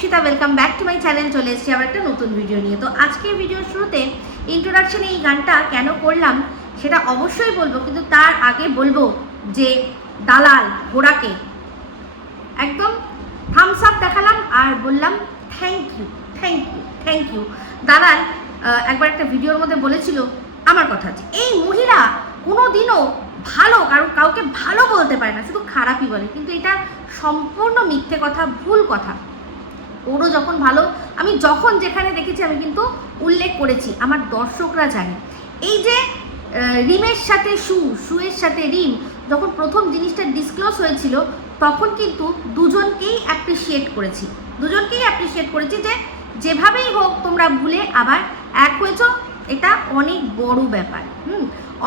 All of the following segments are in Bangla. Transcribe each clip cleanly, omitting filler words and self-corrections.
Ankita, welcome back to my channel. চলে এসেছি আবার একটা নতুন ভিডিও নিয়ে। তো আজকের ভিডিওর শুরুতে ইন্ট্রোডাকশনে এই গানটা কেন করলাম সেটা অবশ্যই বলবো, কিন্তু তার আগে বলবো যে দালাল ঘোড়াকে একদম থামস আপ দেখালাম আর বললাম thank you thank you thank you. দালাল একবার একটা ভিডিওর মধ্যে বলেছিল আমার কথা, যে এই মহিলা কোনো দিনও ভালো কাউকে ভালো বলতে পারে না, শুধু খারাপই বলে। কিন্তু এটা সম্পূর্ণ মিথ্যে কথা, ভুল কথা। ওরও যখন ভালো, আমি যখন যেখানে দেখেছি আমি কিন্তু উল্লেখ করেছি, আমার দর্শকরা জানে। এই যে রিমের সাথে শুয়ের সাথে রিম যখন প্রথম জিনিসটা ডিসক্লোজ হয়েছিল, তখন কিন্তু দুজনকেই অ্যাপ্রিসিয়েট করেছি যে যেভাবেই হোক তোমরা ভুলে আবার এক হয়েছ, এটা অনেক বড় ব্যাপার,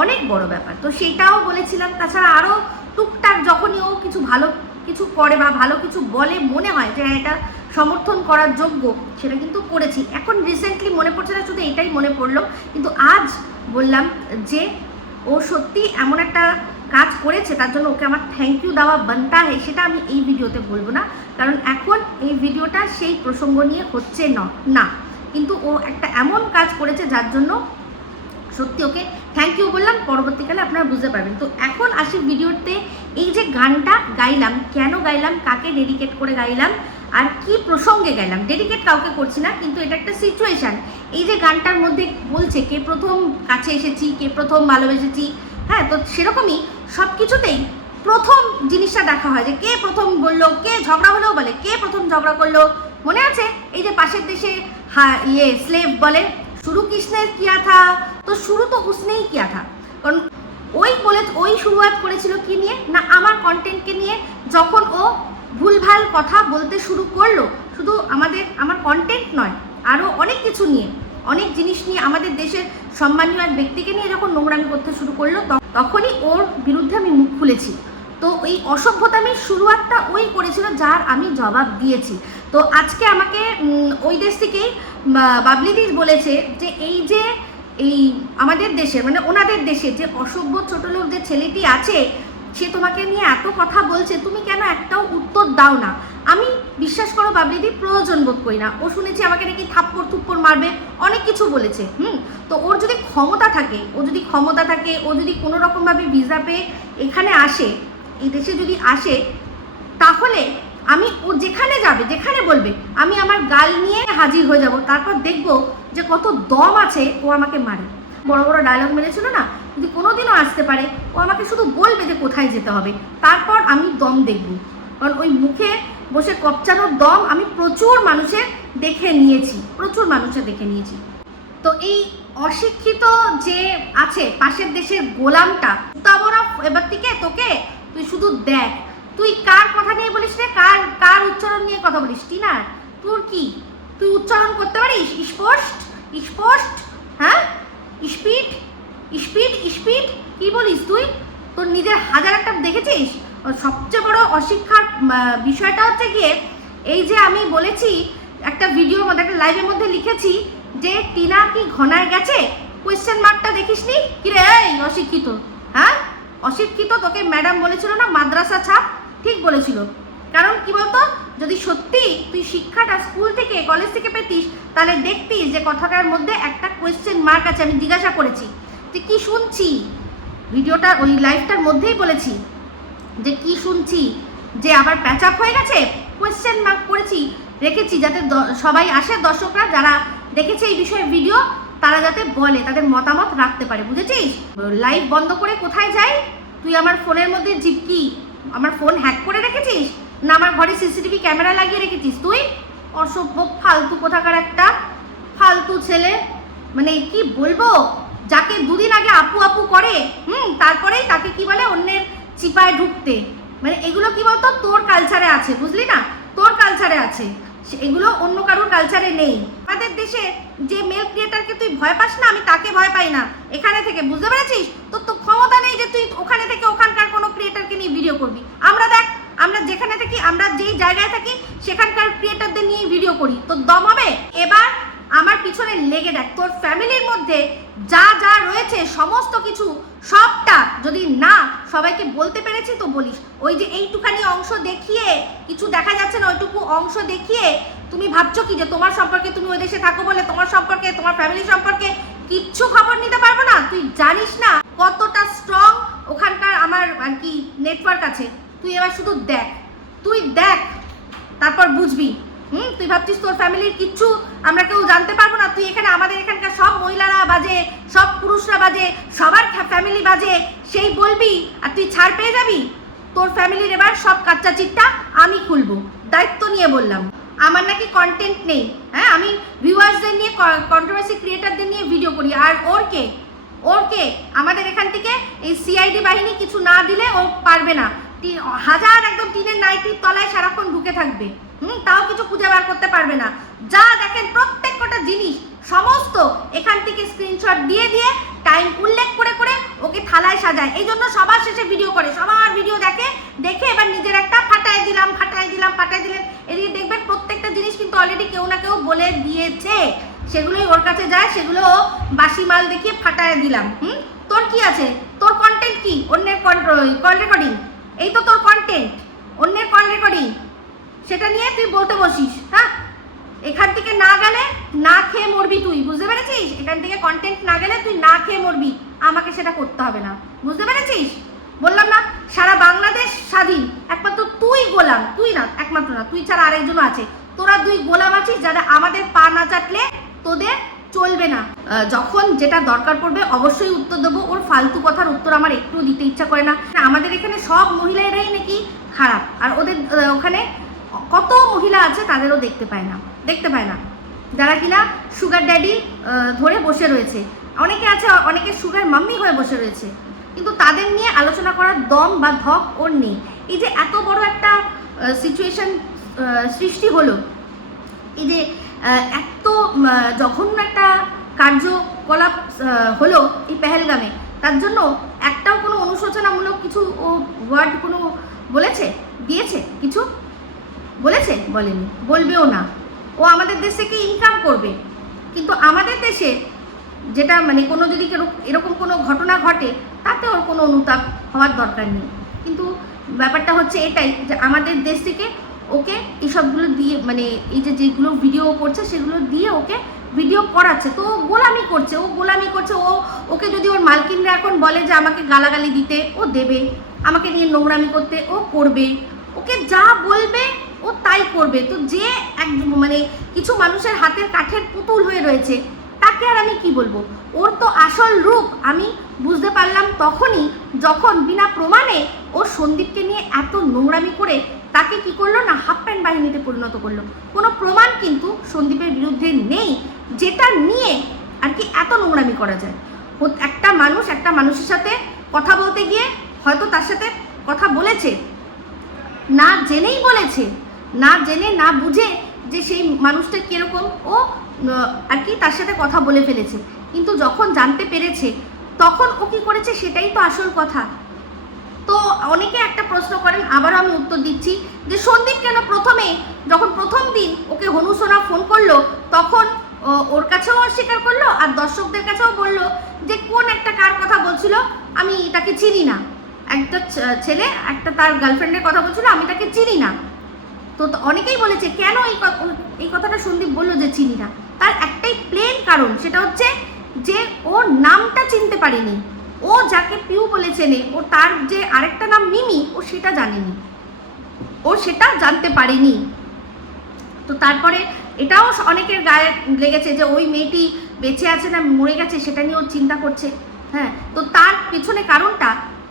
অনেক বড় ব্যাপার। তো সেটাও বলেছিলাম। তাছাড়া আরও টুকটাক যখনই ও কিছু ভালো কিছু করে বা ভালো কিছু বলে মনে হয় যে এটা সমর্থন করার যোগ্য, সেটা কিন্তু করেছি। এখন রিসেন্টলি মনে পড়ছে না, শুধু এটাই মনে পড়লো। কিন্তু আজ বললাম যে ও সত্যি এমন একটা কাজ করেছে, তার জন্য ওকে আমার থ্যাংক ইউ দেওয়া বানতা হয়। সেটা আমি এই ভিডিওতে বলবো না, কারণ এখন এই ভিডিওটা সেই প্রসঙ্গ নিয়ে হচ্ছে না। কিন্তু ও একটা এমন কাজ করেছে যার জন্য সত্যি ওকে থ্যাংক ইউ বললাম। পরবর্তীকালে আপনারা বুঝতে পারবেন। তো এখন আসি ভিডিওতে। এই যে গানটা গাইলাম, কেন গাইলাম, কাকে ডেডিকেট করে গাইলাম আর কি প্রসঙ্গে গাইলাম, ডেডিকেট কাউকে করছি না, কিন্তু এটা একটা সিচুয়েশান। এই যে গানটার মধ্যে বলছে কে প্রথম কাছে এসেছি, কে প্রথম ভালোবেসেছি, হ্যাঁ, তো সেরকমই সব কিছুতেই প্রথম জিনিসটা দেখা হয়, যে কে প্রথম বললো, কে ঝগড়া হলেও বলে কে প্রথম ঝগড়া করলো। মনে আছে এই যে পাশের দেশে স্লেভ বলে শুরু কিসনে কিয়া থা, তো শুরু তো উসনেই কিয়া থা। কারণ ওই শুরুয়াত করেছিল কি নিয়ে না, আমার কন্টেন্টকে নিয়ে। যখন ও ভুলভাল কথা বলতে শুরু করলো, শুধু আমার কন্টেন্ট নয়, আরও অনেক কিছু নিয়ে, অনেক জিনিস নিয়ে, আমাদের দেশের সম্মানীয় এক ব্যক্তিকে নিয়ে যখন নোংরামি করতে শুরু করলো, তখনই ওর বিরুদ্ধে আমি মুখ খুলেছি। তো এই অসভ্যতামির শুরুয়াতটা ওই করেছিল, যার আমি জবাব দিয়েছি। তো আজকে আমাকে ওই দেশ থেকেই বাবলিদি বলেছে যে এই আমাদের দেশের, মানে ওনাদের দেশে যে অসভ্য ছোট লোক যে ছেলেটি আছে, সে তোমাকে নিয়ে এত কথা বলছে, তুমি কেন একটাও উত্তর দাও না। আমি বিশ্বাস করো বাবলিদি প্রয়োজন বোধ করি না। ও শুনেছি আমাকে নাকি থাপ্পড় মারবে, অনেক কিছু বলেছে। তো ওর যদি ক্ষমতা থাকে, ও যদি কোনো রকমভাবে ভিসা পেয়ে এখানে আসে, এই দেশে যদি আসে, তাহলে আমি ও যেখানে যাবে, যেখানে বলবে, আমি আমার গাল নিয়ে হাজির হয়ে যাব। তারপর দেখবো যে কত দম আছে ও আমাকে মারে। বড় বড় ডায়লগ মেরেছিল না, যদি কোনোদিনও আসতে পারে, ও আমাকে শুধু বলবে যে কোথায় যেতে হবে, তারপর আমি দম দেখব। কারণ ওই মুখে বসে কপচানোর দম আমি প্রচুর মানুষের দেখে নিয়েছি। তো এই অশিক্ষিত যে আছে পাশের দেশের গোলামটা, তাবরা এবার থেকে তোকে তুই শুধু দেখ, তুই কার কথা নিয়ে বলিস রে, কার উচ্চারণ নিয়ে কথা বলিস। টিনা, তোর কি, তুই উচ্চারণ করতে পারিস স্পষ্ট, হ্যাঁ, স্পিড কি বলিস তুই? তোর নিজের হাজার একটা দেখেছিস। সবচেয়ে বড় অশিক্ষার বিষয়টা হচ্ছে গিয়ে, এই যে আমি বলেছি একটা ভিডিওর মধ্যে, একটা লাইভের মধ্যে লিখেছি যে টিনা কি ঘনায় গেছে, কোয়েশ্চেন মার্কটা দেখিসনি কি রে? এই অশিক্ষিত, হ্যাঁ অশিক্ষিত, তোকে ম্যাডাম বলেছিল না মাদ্রাসা ছাপ, ঠিক বলেছিল। কারণ কি বলতো, যদি সত্যি তুই শিক্ষাটা স্কুল থেকে কলেজ থেকে পেতিস, তাহলে দেখতিস যে কথাটার মধ্যে একটা কোয়েশ্চেন মার্ক আছে। আমি জিজ্ঞাসা করেছি যে কি শুনছি, ভিডিওটা ওই লাইভটার মধ্যেই বলেছি যে কি শুনছি, যে আবার প্যাচ আপ হয়ে গেছে, কোয়েশ্চেন মার্ক করেছি, রেখেছি, যাতে সবাই আসে, দর্শকরা যারা দেখেছে এই বিষয়ে ভিডিও, তারা যাতে বলে, তাদের মতামত রাখতে পারে, বুঝেছিস? লাইভ বন্ধ করে কোথায় যাই? তুই আমার ফোনের মধ্যে জিপকি, আমার ফোন হ্যাক করে রেখেছিস না আমার ঘরে সিসিটিভি ক্যামেরা লাগিয়ে রেখেছিস? তুই অসভ্য ফালতু কোথাকার একটা ফালতু ছেলে। মানে কি বলবো, যাকে দুদিন আগে আপু করে, তারপরেই তাকে কি বলে অন্যের চিপায় ঢুকতে। মানে এগুলো কি বলতো, তোর কালচারে আছে, বুঝলি না, তোর কালচারে আছে, এগুলো অন্য কারোর কালচারে নেই। আমাদের দেশে যে মেল ক্রিয়েটারকে তুই ভয় পাস না, আমি তাকে ভয় পাই না এখানে থেকে, বুঝতে পেরেছিস? তোর তো ক্ষমতা নেই যে তুই ওখানে থেকে ওখানকার কোনো ক্রিয়েটারকে নিয়ে ভিডিও করবি। আমরা যেখানে থাকি, আমরা যেই জায়গায় থাকি, সেখানকার ক্রিয়েটারদের নিয়ে ভিডিও করি। তোর দম হবে? এবার আমার পিছনে লেগে দেখ, তোর ফ্যামিলির মধ্যে যা রয়েছে সমস্ত কিছু, সবটা যদি না সবাইকে বলতে পেরেছি তো বলিস। ওই যে এইটুখানি অংশ দেখিয়ে, কিছু দেখা যাচ্ছে না, ওইটুকু অংশ দেখিয়ে তুমি ভাবছো কি যে তোমার সম্পর্কে, তুমি ওই দেশে থাকো বলে তোমার সম্পর্কে, তোমার ফ্যামিলি সম্পর্কে কিচ্ছু খবর নিতে পারবো না? তুই জানিস না কতটা স্ট্রং ওখানকার আমার আর কি নেটওয়ার্ক আছে। তুই এবার শুধু দেখ, তুই দেখ, তারপর বুঝবি। তুই ভাবছিস তোর ফ্যামিলির কিচ্ছু আমরা কেউ জানতে পারবো না? তুই এখানে আমাদের এখানকার সব মহিলারা বাজে, সব পুরুষরা বাজে, সবার ফ্যামিলি বাজে, সেই বলবি আর তুই ছাড় পেয়ে যাবি? তোর ফ্যামিলির এবার সব কাচ্চা চিটটা আমি খুলবো, দায়িত্ব নিয়ে বললাম। আমার নাকি কন্টেন্ট নেই, হ্যাঁ? আমি ভিউয়ার্সদের নিয়ে, কন্ট্রোভার্সি ক্রিয়েটারদের নিয়ে ভিডিও করি। আর ওরকে আমাদের এখান থেকে এই সিআইডি বাহিনী কিছু না দিলে ও পারবে না। হাজার একদম টিনের নাইটির তলায় সারাক্ষণ ঢুকে থাকবে, তাও কিছু খুঁজে বার করতে পারবে না। যা দেখেন প্রত্যেক কটা জিনিস সমস্ত এখান থেকে স্ক্রিনশট দিয়ে দিয়ে টাইম উল্লেখ করে করে ওকে থালায় সাজায়। এই জন্য সবার শেষে ভিডিও করে, সবার ভিডিও দেখে এবার নিজের একটা ফাটায় দিলাম। এদিকে দেখবেন প্রত্যেকটা জিনিস কিন্তু অলরেডি কেউ না কেউ বলে দিয়েছে, সেগুলোই ওর কাছে যায়, সেগুলো বাসি মাল দেখিয়ে ফাটায় দিলাম। তোর কি আছে? তোর কন্টেন্ট কি? অন্যের কল রেকর্ডিং, এই তো তোর কন্টেন্ট, অন্যের কল রেকর্ডিং, সেটা নিয়ে তুই বলতে বসিস। হ্যাঁ, এখান থেকে না গেলে না খেয়ে মরবি তুই, বুঝতে পেরেছিস? এখান থেকে কন্টেন্ট না গেলে তুই না খেয়ে মরবি, আমাকে সেটা করতে হবে না, বুঝতে পেরেছিস? বললাম না, সারা বাংলাদেশ স্বাধীন, একমাত্র তুই গোলাম। তুই না, একমাত্র না, তুই ছাড়া আরেকজনও আছে। তোরা দুই গোলাম আছিস, যারা আমাদের পা না চাটলে তোদের চলবে না। যখন যেটা দরকার পড়বে অবশ্যই উত্তর দেবো। ওর ফালতু কথার উত্তর আমার একটু দিতে ইচ্ছা করে না। আমাদের এখানে সব মহিলারাই নাকি খারাপ, আর ওদের ওখানে কত মহিলা আছে তাদেরও দেখতে পায় না, যারা কিনা সুগার ড্যাডি ধরে বসে রয়েছে। অনেকে আছে, অনেকে সুগার মাম্মি হয়ে বসে রয়েছে, কিন্তু তাদের নিয়ে আলোচনা করার দম বা ধক ওর নেই। এই যে এত বড় একটা সিচুয়েশন সৃষ্টি হলো, এই যে এত জঘন্য একটা কার্যকলাপ হলো এই পেহেলগামে, তার জন্য একটাও কোনো অনুশোচনামূলক কিছু ও ওয়ার্ড কোনো দিয়েছে কিছু বলেছে? বলেনি, বলবেও না। ও আমাদের দেশ থেকে ইনকাম করবে, কিন্তু আমাদের দেশে যেটা মানে কোনো যদি এরকম কোনো ঘটনা ঘটে তাতে ওর কোনো অনুতাপ হওয়ার দরকার নেই। কিন্তু ব্যাপারটা হচ্ছে এটাই যে আমাদের দেশ থেকে ওকে এইসবগুলো দিয়ে, মানে এই যেগুলো ভিডিও করছে সেগুলো দিয়ে ওকে ভিডিও করাচ্ছে, তো ও গোলামি করছে। ওকে যদি ওর মালকিনরা এখন বলে যে আমাকে গালাগালি দিতে, ও দেবে, আমাকে নিয়ে নোংরামি করতে ও করবে, ওকে যা বলবে ও তাই করবে। তো যে মানে কিছু মানুষের হাতের কাঠের পুতুল হয়ে রয়েছে তাকে আর আমি কি বলবো? ওর তো আসল রূপ আমি বুঝতে পারলাম তখনই, যখন বিনা প্রমাণে ও সন্দীপকে নিয়ে এত নোংরামি করে তাকে কি করলো না, হাফ প্যান্ট বাহিনীতে পরিণত করলো। কোনো প্রমাণ কিন্তু সন্দীপের বিরুদ্ধে নেই যেটা নিয়ে আর কি এত নোংরামি করা যায়। একটা মানুষের সাথে কথা বলতে গিয়ে হয়তো তার সাথে কথা বলেছে, না জেনেই বলেছে, না জেনে না বুঝে যে সেই মানুষটা কীরকম, ও আর কি তার সাথে কথা বলে ফেলেছে। কিন্তু যখন জানতে পেরেছে তখন ও কী করেছে সেটাই তো আসল কথা। তো অনেকে একটা প্রশ্ন করেন, আবারও আমি উত্তর দিচ্ছি, যে সন্দীপ কেন যখন প্রথম দিন ওকে হনুসোনা ফোন করলো তখন ওর কাছেও অস্বীকার করলো, আর দর্শকদের কাছেও বললো যে কোন একটা কার কথা বলছিল আমি তাকে চিনি না, একটা ছেলে একটা তার গার্লফ্রেন্ডের কথা বলছিল, আমি তাকে চিনি না। তো অনেকেই বলেছে কেন এই কথাটা সন্দীপ বললো যে চিনি না। তার একটাই প্লেন কারণ, সেটা হচ্ছে যে ও নামটা চিনতে পারেনি। ও যাকে পিউ বলে চেনে, ও তার যে আরেকটা নাম মিমি, ও সেটা জানেনি, ও সেটা জানতে পারেনি। তো তারপরে এটাও অনেকের গায়ে লেগেছে যে ওই মেয়েটি বেঁচে আছে না মরে গেছে সেটা নিয়ে ও চিন্তা করছে। হ্যাঁ, তো তার পেছনে কারণটা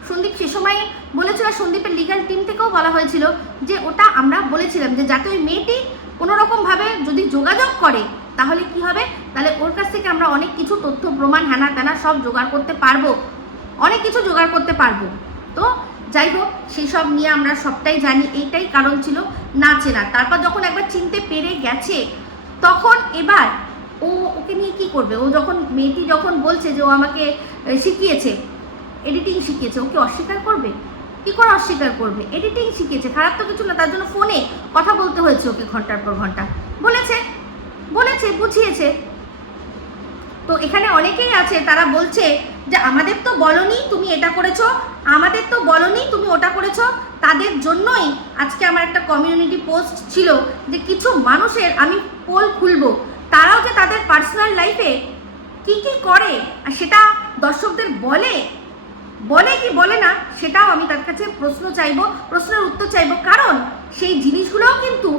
সন্দীপ সে সময় বলেছিল, সন্দীপের লিগ্যাল টিম থেকেও বলা হয়েছিল যে ওটা আমরা বলেছিলাম যে যাতে ওই মেয়েটি কোনোরকমভাবে যদি যোগাযোগ করে তাহলে কি হবে, তাহলে ওর কাছ থেকে আমরা অনেক কিছু তথ্য প্রমাণ হ্যানা ত্যানা সব জোগাড় করতে পারবো, অনেক কিছু জোগাড় করতে পারবো। তো যাই হোক, সেই সব নিয়ে আমরা সবটাই জানি, এইটাই কারণ ছিল না চেনা। তারপর যখন একবার চিনতে পেরে গেছে তখন এবার ওকে নিয়ে কি করবে? ও যখন মেয়েটি যখন বলছে যে ও আমাকে শিখিয়েছে, এডিটিং শিখিয়েছে, ওকে অস্বীকার করবে? কি করে অস্বীকার করবে? এডিটিং শিখিয়েছে, খারাপ তো কিছু না, তার জন্য ফোনে কথা বলতে হয়েছে ওকে ঘন্টার পর ঘন্টা, বলেছে বুঝিয়েছে। তো এখানে অনেকেই আছে তারা বলছে যে আমাদের তো বলনি তুমি এটা করেছো, আমাদের তো বলনি তুমি ওটা করেছো, তাদের জন্যই আজকে আমার একটা কমিউনিটি পোস্ট ছিল যে কিছু মানুষের আমি পোল খুলবো, তারাও যে তাদের পার্সোনাল লাইফে কি কি করে আর সেটা দর্শকদের বলে কি বলে না সেটাও আমি তার কাছে প্রশ্নের উত্তর চাইবো। কারণ সেই জিনিসগুলোও কিন্তু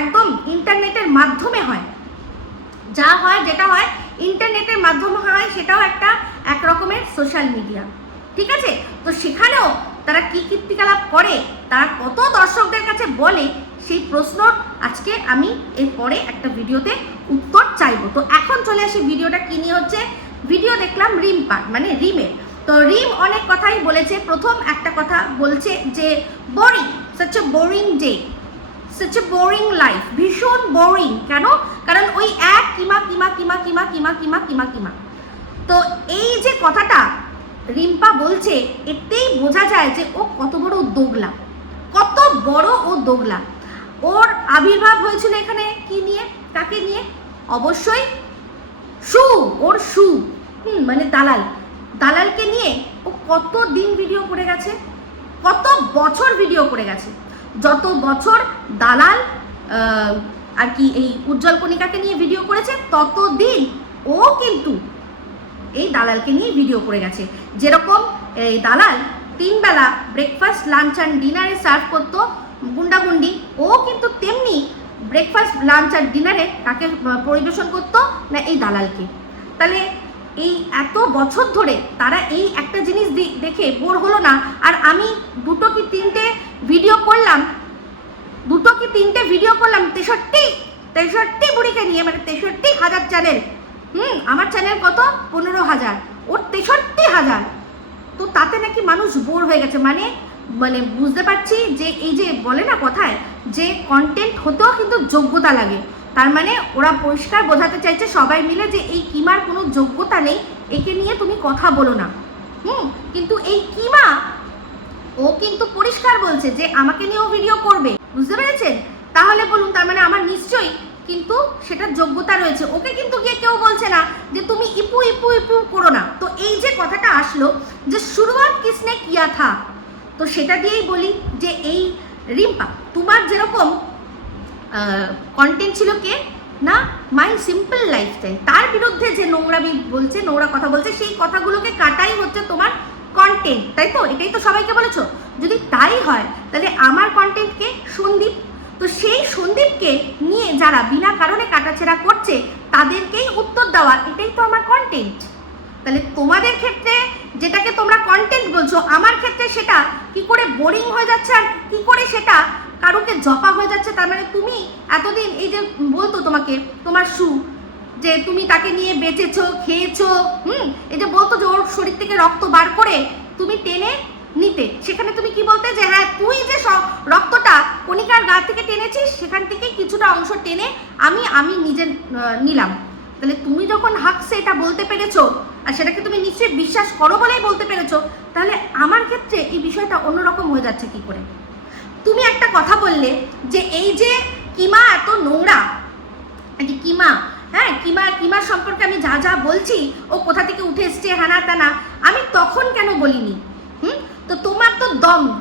একদম ইন্টারনেটের মাধ্যমে হয়, যেটা হয় ইন্টারনেটের মাধ্যমে হয়, সেটাও এক রকমের সোশ্যাল মিডিয়া, ঠিক আছে? তো সেখানেও তারা কি কীর্তিকলাপ করে, তারা কত দর্শকদের কাছে বলে, সেই প্রশ্ন আজকে আমি এরপরে একটা ভিডিওতে উত্তর চাইবো। তো এখন চলে আসি ভিডিওটা কি নিয়ে হচ্ছে। ভিডিও দেখলাম রিমের। তো রিম অনেক কথাই বলেছে। প্রথম একটা কথা বলছে যে boring, such a boring day, such a boring life, ভীষণ বোরিং। কেন? কারণ ওই এক কিমা। তো এই যে কথাটা রিম্পা বলছে, এতেই বোঝা যায় যে ও কত বড় দোগলা। ওর আবির্ভাব হয়েছিল এখানে কি নিয়ে, কাকে নিয়ে? অবশ্যই ওর মানে দালালকে নিয়ে ও কত দিন ভিডিও করে গেছে, কত বছর ভিডিও করে গেছে। যত বছর দালাল আর কি এই উজ্জ্বল কণিকাকে নিয়ে ভিডিও করেছে, ততদিন ও কিন্তু এই দালালকে নিয়ে ভিডিও করে গেছে। যেরকম এই দালাল 3 বেলা ব্রেকফাস্ট, লাঞ্চ অ্যান্ড ডিনারে সার্ভ করতো গুন্ডাগুন্ডি, ও কিন্তু তেমনি ব্রেকফাস্ট, লাঞ্চ আর ডিনারে কাকে পরিবেশন করতো না, এই দালালকে। তাহলে এই এত বছর ধরে তারা এই একটা জিনিস দেখে বোর হলো না। আর আমি 2 কি 3টে ভিডিও করলাম, 63 বুড়িকে নিয়ে, মানে 63,000 চ্যানেল। আমার চ্যানেল কত? 15,000, ওর 63,000। তো তাতে নাকি মানুষ বোর হয়ে গেছে। মানে বুঝতে পারছি যে এই যে বলে না কথায় যে কন্টেন্ট হতেও কিন্তু যোগ্যতা লাগে। তার মানে ওরা পরিষ্কার বোঝাতে চাইছে সবাই মিলে যে এই কিমার কোনো যোগ্যতা নেই, একে নিয়ে তুমি কথা বলো না। কিন্তু এই কিমা ও কিন্তু পরিষ্কার বলছে যে আমাকে নিয়েও ভিডিও করবে, বুঝতে পেরেছেন? তাহলে বলুন, তার মানে আমার নিশ্চয়ই কিন্তু সেটার যোগ্যতা রয়েছে। ওকে কিন্তু গিয়ে কেউ বলছে না যে তুমি ইপু করো না। তো এই যে কথাটা আসলো যে শুরুয়াত কিসনে কিয়া থা, তো সেটা দিয়েই বলি যে এই রিম্পা, তোমার যেরকম কন্টেন্ট ছিল কে না মাই সিম্পল লাইফস্টাইল, তার বিরুদ্ধে যে নোংরা কথা বলছে, সেই কথাগুলোকে কাটাই হচ্ছে তোমার কন্টেন্ট, তাই তো? এটাই তো সবাইকে বলেছো। যদি তাই হয় তাহলে আমার কন্টেন্টকে সন্দীপ, তো সেই সন্দীপকে নিয়ে যারা বিনা কারণে কাটাছেড়া করছে তাদেরকেই উত্তর দেওয়া, এটাই তো আমার কন্টেন্ট। তাহলে তোমাদের ক্ষেত্রে যেটাকে তোমরা কন্টেন্ট বলছো, আমার ক্ষেত্রে সেটা কি করে বোরিং হয়ে যাচ্ছে আর কি করে সেটা কারোকে জপা হয়ে যাচ্ছে। তার মানে তুমি এতদিন এই যে বলতো তোমাকে তোমার যে তুমি তাকে নিয়ে বেঁচেছো, খেয়েছো, এই যে বলতো যে ওর শরীর থেকে রক্ত বার করে তুমি টেনে নিতে, সেখানে তুমি কি বলতে যে হ্যাঁ তুই যে রক্তটা কণিকার গা থেকে টেনেছিস, সেখান থেকে কিছুটা অংশ টেনে আমি নিজে নিলাম। তাহলে তুমি যখন হাঁকছে এটা বলতে পেরেছো, আর সেটাকে তুমি নিশ্চয়ই বিশ্বাস করো বলেই বলতে পেরেছো, তাহলে আমার ক্ষেত্রে এই বিষয়টা অন্যরকম হয়ে যাচ্ছে কি করে? তুমি একটা কথা বললে যে এই যে কিমা এত নোংরা, কিমার সম্পর্কে আমি যা বলছি ও কোথা থেকে উঠে এসছে হানা টানা, আমি তখন কেন বলিনি? তো তোমার তো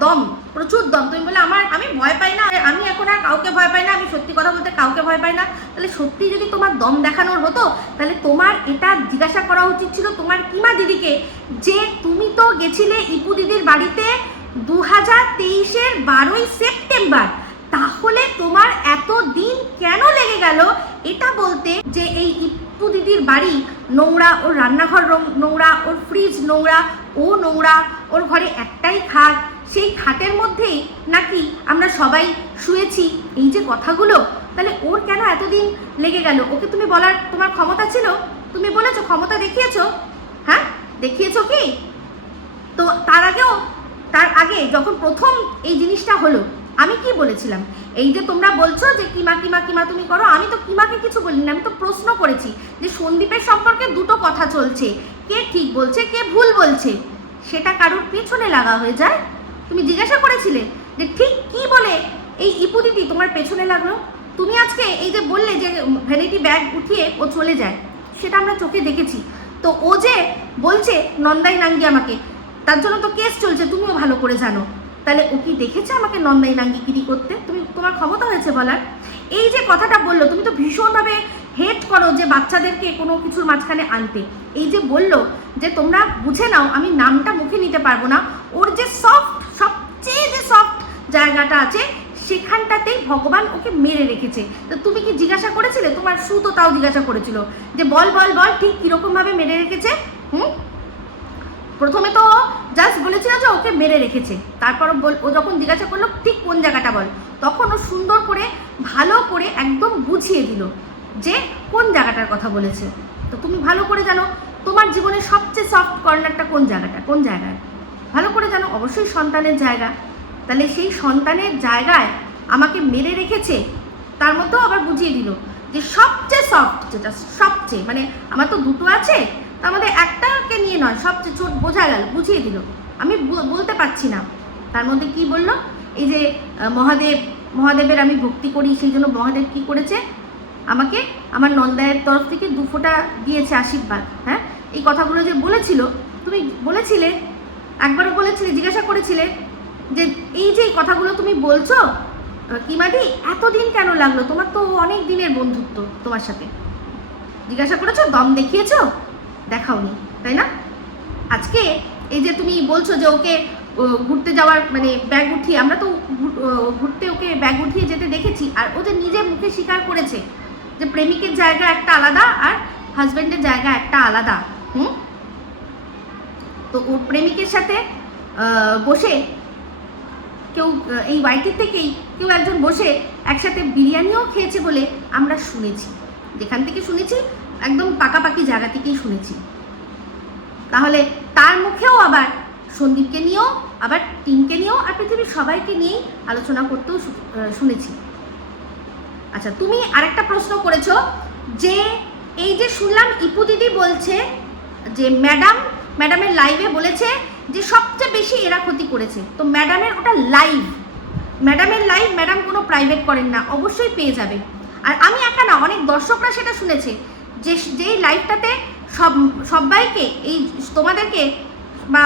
দম প্রচুর দম, তুমি বলে আমি ভয় পাই না, আমি এখন আর কাউকে ভয় পাই না, আমি সত্যি কথা বলতে কাউকে ভয় পাই না। তাহলে সত্যি যদি তোমার দম দেখানোর হতো, তাহলে তোমার এটা জিজ্ঞাসা করা উচিত ছিল তোমার কিমা দিদিকে, যে তুমি তো গেছিলে ইপু দিদির বাড়িতে 2023-এর 12ই সেপ্টেম্বর, তাহলে তোমার এত দিন কেন লেগে গেল এটা বলতে যে এই ইপু দিদির বাড়ি নোংরা, ওর রান্নাঘর নোংরা, ওর ফ্রিজ নোংরা, ও নোংরা, ওর ঘরে একটাই খাট, সেই খাটের মধ্যেই নাকি আমরা সবাই শুয়েছি, এই যে কথাগুলো, তাহলে ওর কেন এতদিন লেগে গেল? ওকে তুমি বলার তোমার ক্ষমতা ছিল, তুমি বলেছো, ক্ষমতা দেখিয়েছো, হ্যাঁ দেখিয়েছো কি? তো তার আগে যখন প্রথম এই জিনিসটা হলো, আমি কি বলেছিলাম? এই যে তোমরা বলছো যে কিমা তুমি করো, আমি তো কিমাকে কিছু বলিনি, আমি তো প্রশ্ন করেছি যে সন্দীপের সম্পর্কে দুটো কথা চলছে, কে ঠিক বলছে কে ভুল বলছে, সেটা কারোর পেছনে লাগা হয়ে যায়। তুমি জিজ্ঞাসা করেছিলে যে ঠিক কি বলে এই ইপু দিদি তোমার পেছনে লাগলো। তুমি আজকে এই যে বললে যে ভ্যানিটি ব্যাগ উঠিয়ে ও চলে যায়, সেটা আমরা চোখে দেখেছি। তো ও যে বলছে নন্দাই নাঙ্গি আমাকে, তার জন্য তো কেস চলছে, তুমিও ভালো করে জানো। তাহলে ও কি দেখেছে আমাকে নন্দাই নাঙ্গিগিরি করতে? তোমার ক্ষমতা হয়েছে বলার? এই যে কথাটা বললো, তুমি তো ভীষণভাবে হেট করো যে বাচ্চাদেরকে কোনো কিছুর মাঝখানে আনতে। এই যে বললো যে তোমরা বুঝে নাও, আমি নামটা মুখে নিতে পারবো না, ওর যে সবচেয়ে যে সফট জায়গাটা আছে সেখানটাতেই ভগবান ওকে মেরে রেখেছে। তো তুমি কি জিজ্ঞাসা করেছিলে? তোমার সু তো তাও জিজ্ঞাসা করেছিল যে বল ঠিক কিরকমভাবে মেরে রেখেছে। প্রথমে তো জাস্ট বলেছিল যে ওকে মেরে রেখেছে, তারপর ও যখন জিজ্ঞাসা করলো ঠিক কোন জায়গাটা বল, তখন ও সুন্দর করে ভালো করে একদম বুঝিয়ে দিল যে কোন জায়গাটার কথা বলেছে। তো তুমি ভালো করে জানো তোমার জীবনের সবচেয়ে সফট কর্নারটা কোন জায়গায় ভালো করে জানো, অবশ্যই সন্তানের জায়গা। তাহলে সেই সন্তানের জায়গায় আমাকে মেরে রেখেছে, তার মধ্যেও আবার বুঝিয়ে দিল যে সবচেয়ে সফট যেটা, সবচেয়ে মানে আমার তো দুটো আছে, তার মধ্যে একটাকে নিয়ে নয়, সবচেয়ে ছোট বোঝা গেল, বুঝিয়ে দিল। আমি বলতে পারছি না তার মধ্যে কি বললো। এই যে মহাদেবের আমি ভক্তি করি, সেই জন্য মহাদেব কি করেছে, আমাকে আমার নন্দায়ের তরফ থেকে 2 ফোঁটা দিয়েছে আশীর্বাদ। হ্যাঁ, এই কথাগুলো যে বলেছিল, তুমি বলেছিলে, একবারও বলেছিলে, জিজ্ঞাসা করেছিলে যে এই যে কথাগুলো তুমি বলছো কিমাদি এতদিন কেন লাগলো, তোমার তো অনেক দিনের বন্ধুত্ব তোমার সাথে। জিজ্ঞাসা করেছো, দম দেখিয়েছো? দেখাওনি, তাই না? আজকে এই যে তুমি বলছো যে ওকে ঘুরতে যাওয়ার মানে ব্যাগ উঠিয়ে, আমরা তো ঘুরতে ওকে ব্যাগ উঠিয়ে যেতে দেখেছি, আর ও যে নিজের মুখে স্বীকার করেছে যে প্রেমিকের জায়গা একটা আলাদা আর হাজব্যান্ডের জায়গা একটা আলাদা। তো ওর প্রেমিকের সাথে বসে কেউ এই ওয়াইটির থেকেই কেউ একজন বসে একসাথে বিরিয়ানিও খেয়েছে বলে আমরা শুনেছি। যেখান থেকে শুনেছি একদম পাকাপাকি জায়গা থেকেই শুনেছি। তাহলে তার মুখেও আবার সন্দীপকে নিয়েও, আবার টিমকে নিয়েও, আর পৃথিবীর সবাইকে নিয়েই আলোচনা করতেও শুনেছি। আচ্ছা, তুমি আরেকটা প্রশ্ন করেছো যে এই যে শুনলাম ইপু দিদি বলছে যে ম্যাডামের লাইভে বলেছে যে সবচেয়ে বেশি এরা ক্ষতি করেছে। তো ম্যাডামের ওটা লাইভ, ম্যাডাম কোনো প্রাইভেট করেন না, অবশ্যই পেয়ে যাবে। আর আমি একা না, অনেক দর্শকরা সেটা শুনেছে যে যেই লাইভটাতে সবাইকে, এই তোমাদেরকে বা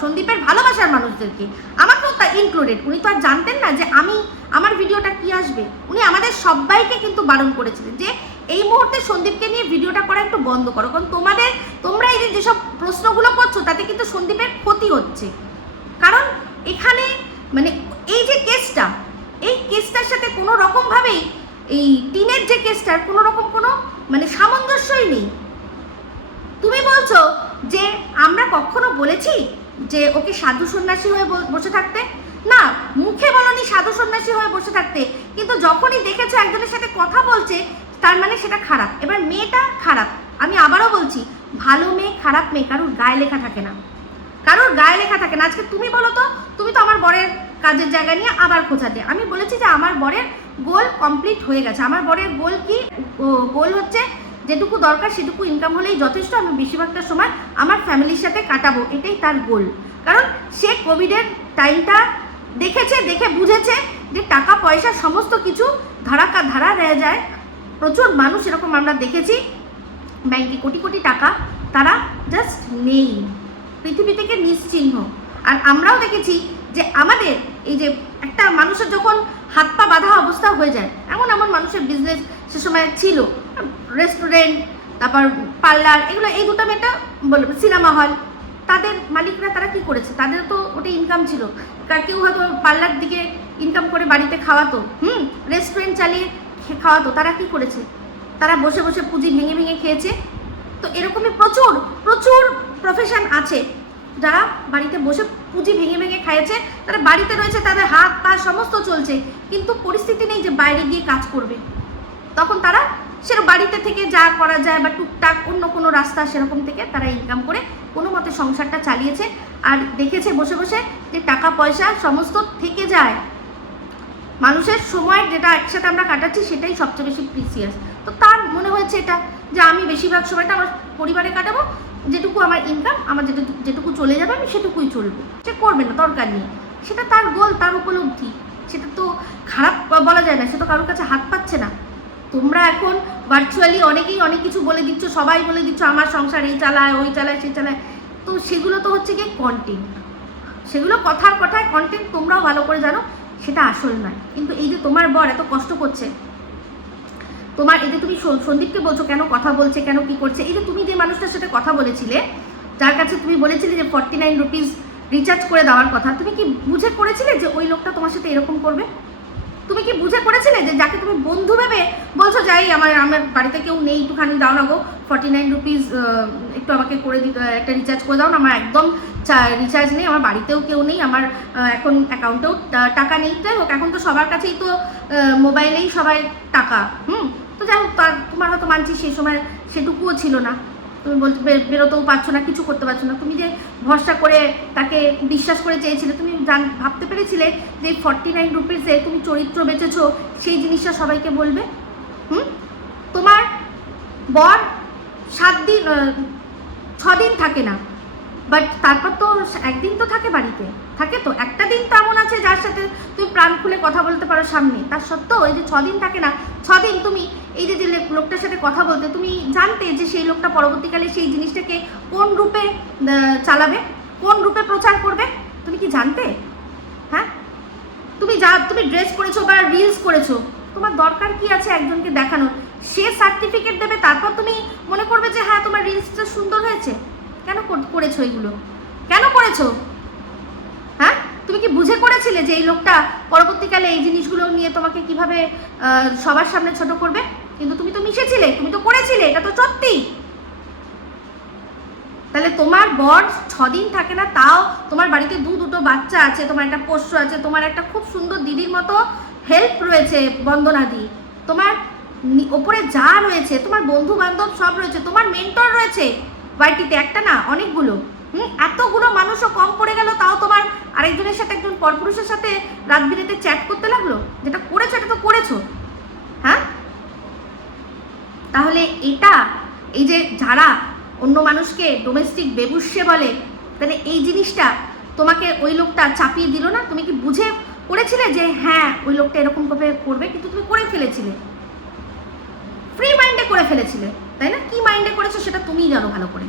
সন্দীপের ভালোবাসার মানুষদেরকে, আমাকেও তা ইনক্লুডেড, উনি তো আর জানতেন না যে আমার ভিডিওটা কি আসবে। উনি আমাদের সবাইকে কিন্তু বারণ করেছিলেন যে এই মুহূর্তে সন্দীপকে নিয়ে ভিডিওটা করা একটু বন্ধ করো, কারণ তোমরা এই যেসব প্রশ্নগুলো করছো তাতে কিন্তু সন্দীপের ক্ষতি হচ্ছে। কারণ এখানে মানে এই যে কেসটা, এই কেসটার সাথে কোনো রকমভাবেই এই টিনের যে কেসটার কোনো রকম কোনো মানে সামঞ্জস্যই নেই। তুমি বলছো যে আমরা কখনো বলেছি যে ওকে সাধু সন্ন্যাসী হয়ে বসে থাকতে? না, মুখে বলনি সাধু সন্ন্যাসী হয়ে বসে থাকতে, কিন্তু যখনই দেখেছো একজনের সাথে কথা বলছে তার মানে সেটা খারাপ। এবার মেয়েটা খারাপ, আমি আবারও বলছি, ভালো মেয়ে খারাপ মেয়ে কারোর গায়ে লেখা থাকে না, আজকে তুমি বলো তো, তুমি তো আমার বরের কাজের জায়গা নিয়ে আবার খোঁচা দিয়ে, আমি বলেছি যে আমার বরের গোল কমপ্লিট হয়ে গেছে। আমার বরের গোল কি? গোল হচ্ছে যেটুকু দরকার সেটুকু ইনকাম হলেই যথেষ্ট, আমি বেশিরভাগটা সময় আমার ফ্যামিলির সাথে কাটাবো, এটাই তার গোল। কারণ সে কোভিডের টাইমটা দেখেছে, দেখে বুঝেছে যে টাকা পয়সা সমস্ত কিছু ধারা রয়ে যায়। প্রচুর মানুষ এরকম আমরা দেখেছি ব্যাংকে কোটি কোটি টাকা তারা জাস্ট নেই, পৃথিবী থেকে নিশ্চিহ্ন। আর আমরাও দেখেছি যে আমাদের এই যে একটা মানুষের যখন হাত পা বাঁধা অবস্থা হয়ে যায়, এমন মানুষের বিজনেস সে সময় ছিল, রেস্টুরেন্ট, তারপর পার্লার, এগুলো এই দুটো মেয়েটা বলবো, সিনেমা হল, তাদের মালিকরা তারা কি করেছে? তাদের তো ওটা ইনকাম ছিল। কেউ হয়তো পার্লার দিকে ইনকাম করে বাড়িতে খাওয়াতো, রেস্টুরেন্ট চালিয়ে খাওয়াতো, তারা কি করেছে? তারা বসে বসে পুঁজি ভেঙে খেয়েছে। তো এরকমই প্রচুর প্রফেশন আছে যারা বাড়িতে বসে পুঁজি ভেঙে খাইয়েছে, তারা বাড়িতে রয়েছে, তাদের হাত পা সমস্ত চলছে, কিন্তু পরিস্থিতি নেই যে বাইরে গিয়ে কাজ করবে। তখন তারা সেরকম বাড়িতে থেকে যা করা যায় বা টুকটাক অন্য কোনো রাস্তা সেরকম থেকে তারা ইনকাম করে কোনো মতে সংসারটা চালিয়েছে। আর দেখেছে বসে বসে যে টাকা পয়সা সমস্ত থেকে যায়, মানুষের সময় যেটা একসাথে আমরা কাটাচ্ছি সেটাই সবচেয়ে বেশি প্রিসিয়াস। তো তার মনে হয়েছে এটা যে আমি বেশিরভাগ সময়টা আমার পরিবারে কাটাবো, যেটুকু আমার ইনকাম, আমার যেটুকু চলে যাবে আমি সেটুকুই চলবো, সে করবে না, দরকার নেই। সেটা তার গোল, তার উপলব্ধি, সেটা তো খারাপ বলা যায় না, সে তো কারোর কাছে হাত পাচ্ছে না। তোমরা এখন ভার্চুয়ালি অনেকেই অনেক কিছু বলে দিচ্ছ, সবাই বলে দিচ্ছ আমার সংসার এই চালায়, ওই চালায়, সে চালায়, তো সেগুলো তো হচ্ছে গিয়ে কন্টেন্ট। সেগুলো কথার কথায় কন্টেন্ট, তোমরাও ভালো করে জানো সেটা আসল নয়। কিন্তু এই যে তোমার বর এত কষ্ট করছে, তোমার এই যে তুমি সন্দীপকে বলছো কেন কথা বলছে, কেন কি করছে, এই যে তুমি যে মানুষটার সাথে কথা বলেছিলে, যার কাছে তুমি বলেছিলে যে 49 রুপিস রিচার্জ করে দেওয়ার কথা, তুমি কি বুঝে করেছিলে যে ওই লোকটা তোমার সাথে এরকম করবে? তুমি কি বুঝে করেছিলে যে যাকে তুমি বন্ধু ভেবে বলছো যাই আমার বাড়িতে কেউ নেই, একটুখানি দাও না গো 49 রুপিস একটু আমাকে করে দিতে, একটা রিচার্জ করে দাও না, আমার একদম রিচার্জ নেই, আমার বাড়িতেও কেউ নেই, আমার এখন অ্যাকাউন্টেও টাকা নেই, যাই হোক এখন তো সবার কাছেই তো মোবাইলেই সবাই টাকা, তো যাই হোক তোমার হয়তো মানছি সেই সময় সেটুকুও ছিল না, তুমি বলছো বেরোতেও পারছো না, কিছু করতে পারছো না, তুমি যে ভরসা করে তাকে বিশ্বাস করে চেয়েছিলে, তুমি ভাবতে পেরেছিলে যে 49 রুপিসে তুমি চরিত্র বেঁচেছো, সেই জিনিসটা সবাইকে বলবে? তোমার বর 6 দিন থাকে না, বাট তারপর তো একদিন তো থাকে বাড়িতে, থাকে তো একটা দিন তো এমন আছে যার সাথে তুমি প্রাণ খুলে কথা বলতে পারো সামনে, তার সত্ত্বেও এই যে 6 দিন থাকে না, 6 দিন তুমি এই যে লোকটার সাথে কথা বলতে, তুমি জানতে যে সেই লোকটা পরবর্তীকালে সেই জিনিসটাকে কোন রূপে চালাবে, কোন রূপে প্রচার করবে, তুমি কি জানতে? হ্যাঁ, তুমি ড্রেস করেছো বা রিলস করেছো, তোমার দরকার কি আছে একজনকে দেখানোর? সে সার্টিফিকেট দেবে, তারপর তুমি মনে করবে যে হ্যাঁ তোমার রিলসটা সুন্দর হয়েছে। কেন করেছো এগুলো? কেন করেছো? হ্যাঁ, তুমি কি বুঝে করেছিলে যে এই লোকটা পরবর্তীকালে এই জিনিসগুলো নিয়ে তোমাকে কিভাবে সবার সামনে ছোট করবে? কিন্তু তুমি তো মিশেছিলে, তুমি তো করেছিলে, এটা তো সত্যি। তাহলে তোমার বর 6 দিন থাকে না, তাও তোমার বাড়িতে দুটো বাচ্চা আছে, তোমার একটা পোষ্য আছে, তোমার একটা খুব সুন্দর দিদির মতো হেল্প রয়েছে বন্দনাদি, তোমার ওপরে যা রয়েছে, তোমার বন্ধু বান্ধব সব রয়েছে, তোমার মেন্টর রয়েছে বাড়িতে, একটা না অনেকগুলো, এতগুলো মানুষও কম পড়ে গেল, তাও তোমার আরেকজনের সাথে, একজন পরপুরুষের সাথে রাত বিরেতে চ্যাট করতে লাগলো। যেটা করেছো এটা তো করেছো। হ্যাঁ, তাহলে এটা, এই যে যারা অন্য মানুষকে ডোমেস্টিক বেবুসে বলে, তাহলে এই জিনিসটা তোমাকে ওই লোকটা চাপিয়ে দিল না? তুমি কি বুঝে করেছিলে যে হ্যাঁ ওই লোকটা এরকম ভাবে করবে? কিন্তু তুমি করে ফেলেছিলে, ফ্রি মাইন্ডে করে ফেলেছিলে, তাই না? কি মাইন্ডে করেছো সেটা তুমিই জানো ভালো করে।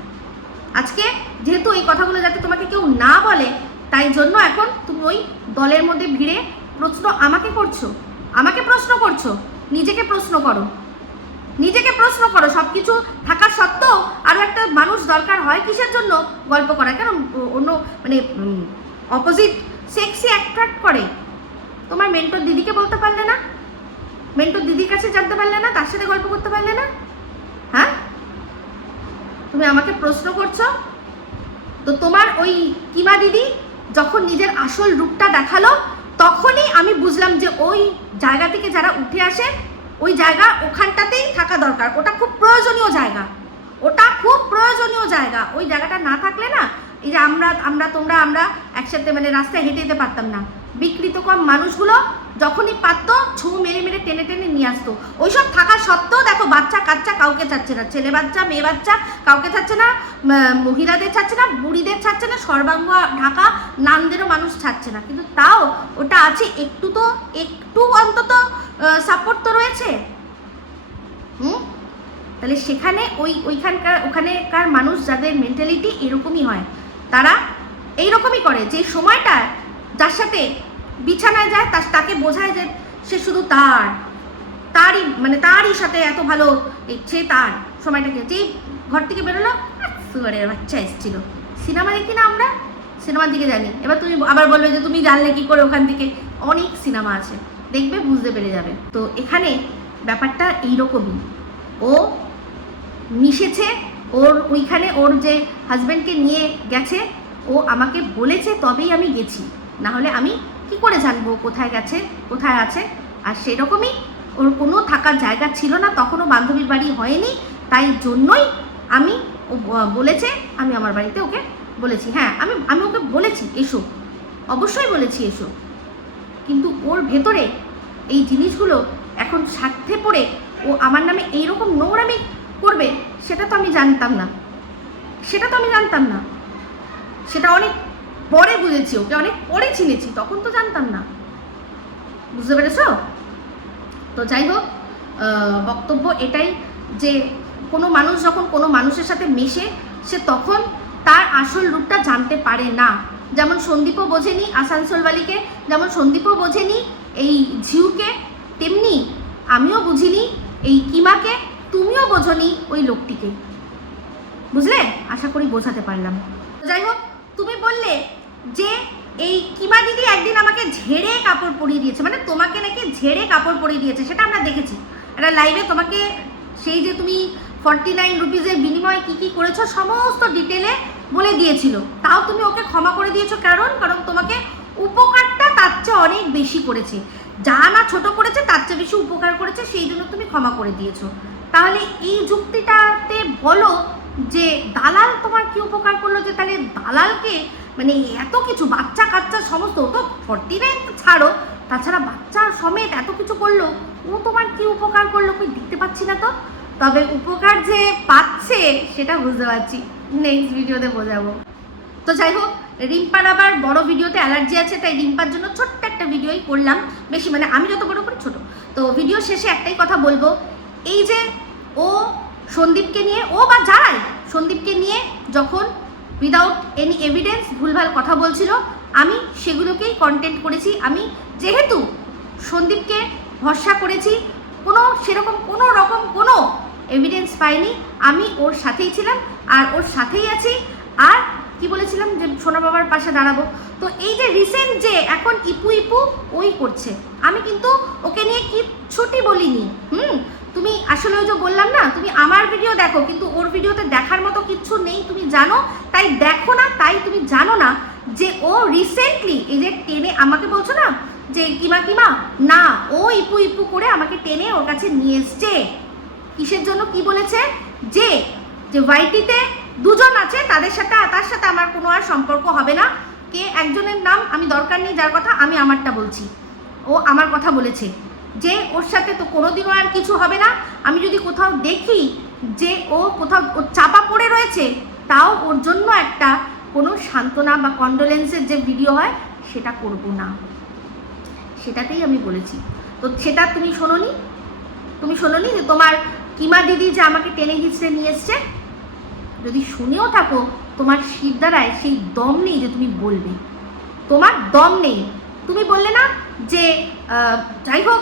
আজকে যেহেতু এই কথাগুলো যাতে তোমাকে কেউ না বলে, তাই জন্য এখন তুমি ওই দলের মধ্যে ভিড়ে প্রশ্ন আমাকে করছো, আমাকে প্রশ্ন করছো, নিজেকে প্রশ্ন করো, নিজেকে প্রশ্ন করো। সব কিছু থাকা সত্ত্বেও আরও একটা মানুষ দরকার হয় কিসের জন্য? গল্প করা। কেন অন্য মানে অপোজিট সেক্সই অ্যাট্রাক্ট করে? তোমার মেন্টর দিদিকে বলতে পারলে না? মেন্টর দিদির কাছে জানতে পারলে না? তার সাথে গল্প করতে পারলে না? হ্যাঁ, তুমি আমাকে প্রশ্ন করছো। তো তোমার ওই কিমা দিদি যখন নিজের আসল রূপটা দেখালো, তখনই আমি বুঝলাম যে ওই জায়গা থেকে যারা উঠে আসে, ওই জায়গা ওখানটাতেই থাকা দরকার। ওটা খুব প্রয়োজনীয় জায়গা, ওটা খুব প্রয়োজনীয় জায়গা। ওই জায়গাটা না থাকলে না, এই যে আমরা একসাথে মানে রাস্তায় হেঁটে যেতে পারতাম না। বিকৃত কম মানুষগুলো যখনই পারতো ছু মেরে মেরে টেনে টেনে নিয়ে আসতো। ওইসব থাকা সত্ত্বেও দেখো বাচ্চা কাচ্চা কাউকে ছাড়ছে না, ছেলে বাচ্চা মেয়ে বাচ্চা কাউকে ছাড়ছে না, মহিলাদের ছাড়ছে না, বুড়িদের ছাড়ছে না, সর্বাঙ্গ ঢাকা নানদেরও মানুষ ছাড়ছে না। কিন্তু তাও ওটা আছে, একটু অন্তত সাপোর্ট তো রয়েছে। তাহলে সেখানে ওখানেকার মানুষ যাদের মেন্টালিটি এরকমই হয়, তারা এইরকমই করে যে সময়টা যার সাথে বিছানায় যায় তাকে বোঝায় যে সে শুধু তারই সাথে এত ভালো, সে তার সময়টাকে, যেই ঘর থেকে বেরোলো সুগারের বাচ্চা এসেছিল। সিনেমা দেখি না আমরা, সিনেমার দিকে জানি। এবার তুমি আবার বলবে যে তুমি জানলে কি করে ওখান থেকে? অনেক সিনেমা আছে, দেখবে বুঝতে পেরে যাবে। তো এখানে ব্যাপারটা এইরকমই, ও মিশেছে, ওইখানে ওর যে হাজব্যান্ডকে নিয়ে গেছে, ও আমাকে বলেছে তবেই আমি গেছি, না হলে আমি কি করে জানবো কোথায় গেছে কোথায় আছে? আর সেরকমই ওর কোনো থাকার জায়গা ছিল না, তখনও বান্ধবীর বাড়ি হয়নি, তাই জন্যই আমি ও বলেছে, আমি আমার বাড়িতে ওকে বলেছি। হ্যাঁ, আমি ওকে বলেছি এসো, অবশ্যই বলেছি এসো, কিন্তু ওর ভেতরে এই জিনিসগুলো এখন স্বার্থে পড়ে ও আমার নামে এইরকম নোংরামি করবে, সেটা তো আমি জানতাম না, সেটা অনেক পরে বুঝেছি, ওকে অনেক পরে চিনেছি, তখন তো জানতাম না। বুঝতে পেরেছ? তো যাই হোক, বক্তব্য এটাই যে কোনো মানুষ যখন কোনো মানুষের সাথে মেশে, সে তখন তার আসল রূপটা জানতে পারে না। যেমন সন্দীপও বোঝেনি আসানসোলবালিকে, যেমন সন্দীপও বোঝেনি এই ঝিউকে, তেমনি আমিও বুঝিনি এই কিমাকে, তুমিও বোঝনি ওই লোকটিকে। বুঝলে? আশা করি বোঝাতে পারলাম। যাই হোক, তুমি বললে যে এই কিমা দিদি একদিন আমাকে ঝেড়ে কাপড় পরিয়ে দিয়েছে, মানে তোমাকে নাকি ঝেড়ে কাপড় পরিয়ে দিয়েছে, সেটা আমরা দেখেছি একটা লাইভে। তোমাকে সেই যে তুমি 49 রুপিজের বিনিময়ে কী কী করেছো সমস্ত ডিটেলে বলে দিয়েছিল, তাও তুমি ওকে ক্ষমা করে দিয়েছো। কারণ তোমাকে উপকারটা তার চেয়ে অনেক বেশি করেছে, যা না ছোট করেছে তার চেয়ে বেশি উপকার করেছে, সেই জন্য তুমি ক্ষমা করে দিয়েছো। তাহলে এই যুক্তিটাতে বলো যে দালাল তোমার কি উপকার করলো, যে তাহলে দালালকে মানে এত কিছু বাচ্চা কাচ্চা সমস্ত, তো 49 ছাড়ো, তাছাড়া বাচ্চা সমেত এত কিছু করলো, ও তোমার কি উপকার করলো কই দেখতে পাচ্ছি না তো। তবে উপকার যে পাচ্ছে সেটা বুঝতে পারছি, নেক্সট ভিডিওতে বোঝাবো। তো যাই হোক, রিম্পার আবার বড় ভিডিওতে অ্যালার্জি আছে, তাই রিম্পার জন্য ছোট্ট একটা ভিডিওই করলাম, বেশি মানে আমি যত বড় করি ছোট। তো ভিডিও শেষে একটাই কথা বলবো, এই যে ও সন্দীপকে নিয়ে, ও বা যারাই সন্দীপকে নিয়ে যখন উইদাউট এনি এভিডেন্স ভুলভাল কথা বলছিল, আমি সেগুলোকেই কন্টেন্ট করেছি। আমি যেহেতু সন্দীপকে ভরসা করেছি, সেরকম কোনো রকম কোনো এভিডেন্স পাইনি, আমি ওর সাথেই ছিলাম আর ওর সাথেই আছি। আর কি বলেছিলাম যে সোনা বাবার পাশে দাঁড়াবো। তো এই যে রিসেন্ট যে এখন ইপু ওই করছে, আমি কিন্তু ওকে নিয়ে কিচ্ছুটি বলিনি। তুমি আসলে ওই যে বললাম না, তুমি আমার ভিডিও দেখো কিন্তু ওর ভিডিওতে দেখার মতো কিচ্ছু নেই, তুমি জানো, তাই দেখো না, তাই তুমি জানো না যে ও রিসেন্টলি এই যে টেনে আমাকে বলছো না যে কিমা না, ও ইপু করে আমাকে টেনে ওর কাছে নিয়ে এসছে। কিসের জন্য? কি বলেছে? যে ওয়াইটিতে দুজন আছে, তার সাথে আমার কোনো আর সম্পর্ক হবে না। কে একজনের নাম আমি দরকার নেই, যার কথা আমি আমারটা বলছি। ও আমার কথা বলেছে যে ওর সাথে তো কোনোদিনও আর কিছু হবে না। আমি যদি কোথাও দেখি যে ও কোথাও চাপা পড়ে রয়েছে, তাও ওর জন্য একটা কোনো সান্ত্বনা বা কন্ডোলেন্সের যে ভিডিও হয় সেটা করব না, সেটাতেই আমি বলেছি। তো সেটা তুমি শোনোনি যে তোমার কিমা দিদি যে আমাকে টেনে হিচড়ে নিয়ে এসছে? যদি শুনেও থাকো, তোমার শির দ্বারায় সেই দম নেই যে তুমি বলবে, তোমার দম নেই। তুমি বললে না যে যাই হোক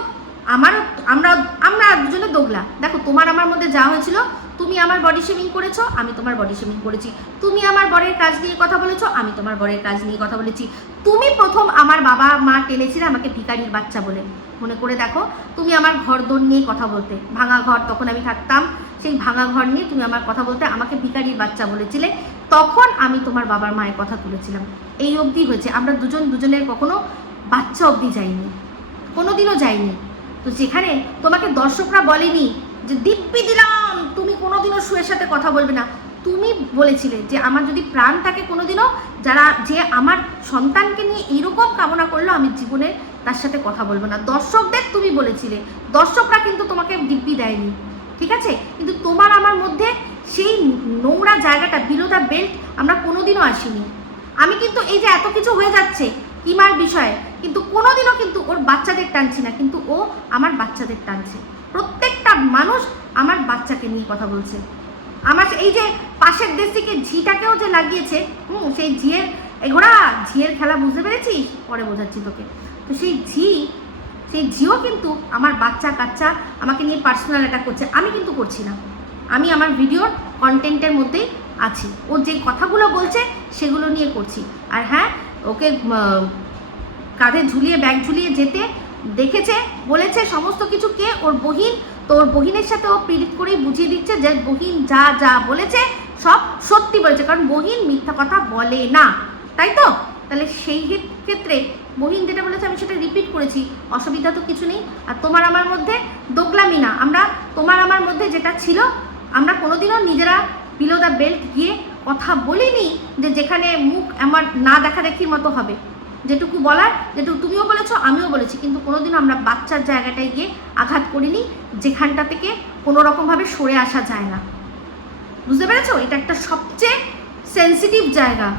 আমরা দুজনে দোগলা। দেখো, তোমার আমার মধ্যে যা হয়েছিল, তুমি আমার বডি শেমিং করেছো, আমি তোমার বডি শেমিং করেছি। তুমি আমার বরের কাজ নিয়ে কথা বলেছো, আমি তোমার বরের কাজ নিয়ে কথা বলেছি। তুমি প্রথম আমার বাবা মা টেনেছিলে আমাকে ভিখারির বাচ্চা বলে, মনে করে দেখো। তুমি আমার ঘর দোর নিয়ে কথা বলতে, ভাঙা ঘর তখন আমি থাকতাম, সেই ভাঙা ঘর নিয়ে তুমি আমার কথা বলতে, আমাকে ভিখারির বাচ্চা বলেছিলে, তখন আমি তোমার বাবার মায়ের কথা তুলেছিলাম। এই অবধি হয়েছে, আমরা দুজনের কখনো বাচ্চা অবধি যাইনি, কোনোদিনও যাইনি। তো যেখানে তোমাকে দর্শকরা বলেনি যে দিব্যি দিলাম তুমি কোনোদিনও শুয়ের সাথে কথা বলবে না, তুমি বলেছিলে যে আমার যদি প্রাণ থাকে কোনোদিনও, যে আমার সন্তানকে নিয়ে এইরকম কামনা করলো, আমি জীবনে তার সাথে কথা বলবো না। দর্শকদের তুমি বলেছিলে, দর্শকরা কিন্তু তোমাকে দিব্যি দেয়নি, ঠিক আছে? কিন্তু তোমার আমার মধ্যে সেই নোংরা জায়গাটা, বিলো দ্য বেল্ট আমরা কোনোদিনও আসিনি। আমি কিন্তু এই যে এত কিছু হয়ে যাচ্ছে কিমার বিষয়ে, কিন্তু কোনোদিনও কিন্তু ওর বাচ্চাদের টানছি না, কিন্তু ও আমার বাচ্চাদের টানছে। প্রত্যেকটা মানুষ আমার বাচ্চাকে নিয়ে কথা বলছে। আমার এই যে পাশের দেশ থেকে ঝিটাকেও যে লাগিয়েছে, সেই ঝিয়ের খেলা বুঝতে পেরেছিস? পরে বোঝাচ্ছি তোকে। তো সেই ঝিও কিন্তু আমার বাচ্চা কাচ্চা আমাকে নিয়ে পার্সোনাল অ্যাটাক করছে, আমি কিন্তু করছি না। আমি আমার ভিডিওর কন্টেন্টের মধ্যেই আছি, ও যে কথাগুলো বলছে সেগুলো নিয়ে করছি। আর হ্যাঁ, ওকে কাঁধে ঝুলিয়ে ব্যাগ ঝুলিয়ে যেতে দেখেছে, বলেছে সমস্ত কিছু। কে? ওর বহিন। তো ওর বহিনের সাথে ও পীড়িত করেই বুঝিয়ে দিচ্ছে যে বহিন যা বলেছে সব সত্যি বলেছে, কারণ বহিন মিথ্যা কথা বলে না, তাই তো? তাহলে সেই ক্ষেত্রে বহিন যেটা বলেছে আমি সেটা রিপিট করেছি, অসুবিধা তো কিছু নেই। আর তোমার আমার মধ্যে দোগলামি না, আমরা তোমার আমার মধ্যে যেটা ছিল, আমরা কোনোদিনও নিজেরা বিলো দ্য বেল্ট গিয়ে কথা বলিনি যে যেখানে মুখ আমার না দেখা দেখির মতো হবে। যেটুকু বলার, যেটুকু তুমিও বলেছো আমিও বলেছি, কিন্তু কোনোদিনও আমরা বাচ্চার জায়গাটায় গিয়ে আঘাত করিনি, যেখানটা থেকে কোনো রকমভাবে সরে আসা যায় না। বুঝতে পেরেছো? এটা একটা সবচেয়ে সেন্সিটিভ জায়গা।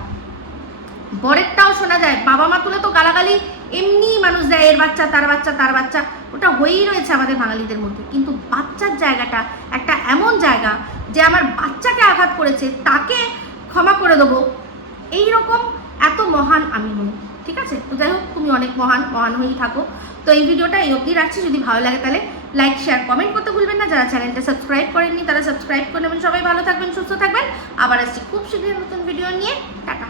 বরেরটাও শোনা যায়, বাবা মা তুলে তো গালাগালি এমনি মানুষ দেয়, এর বাচ্চা তার বাচ্চা, ওটা হয়েই রয়েছে আমাদের বাঙালিদের মধ্যে। কিন্তু বাচ্চার জায়গাটা একটা এমন জায়গা যে আমার বাচ্চাকে আঘাত করেছে তাকে ক্ষমা করে দেবো, এইরকম এত মহান আমি নই, ঠিক আছে? তো যাই হোক, তুমি অনেক মহান হয়েই থাকো। তো এই ভিডিওটা এই অবধি রাখছি। যদি ভালো লাগে তাহলে লাইক, শেয়ার, কমেন্ট করতে ভুলবেন না। যারা চ্যানেলটা সাবস্ক্রাইব করেননি তারা সাবস্ক্রাইব করে নেবেন। সবাই ভালো থাকবেন, সুস্থ থাকবেন। আবার আসছি খুব শীঘ্রই নতুন ভিডিও নিয়ে। টাটা।